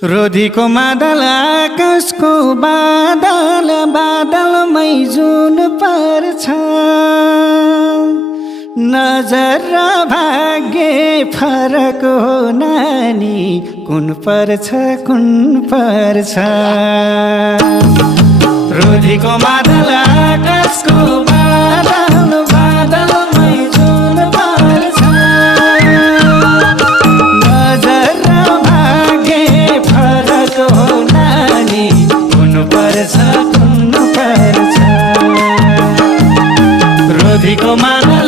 रोधीको मादल आकाशको बादल बादलमै जुन पर्छ नजर र भाग्य फरक हो नानी कुन पर्छ रोधीको मादल आकाशको बादल बादलमै जुन पर्छ नजर र भाग्य फरक हो नानी कुन पर्छ रोधीको मादल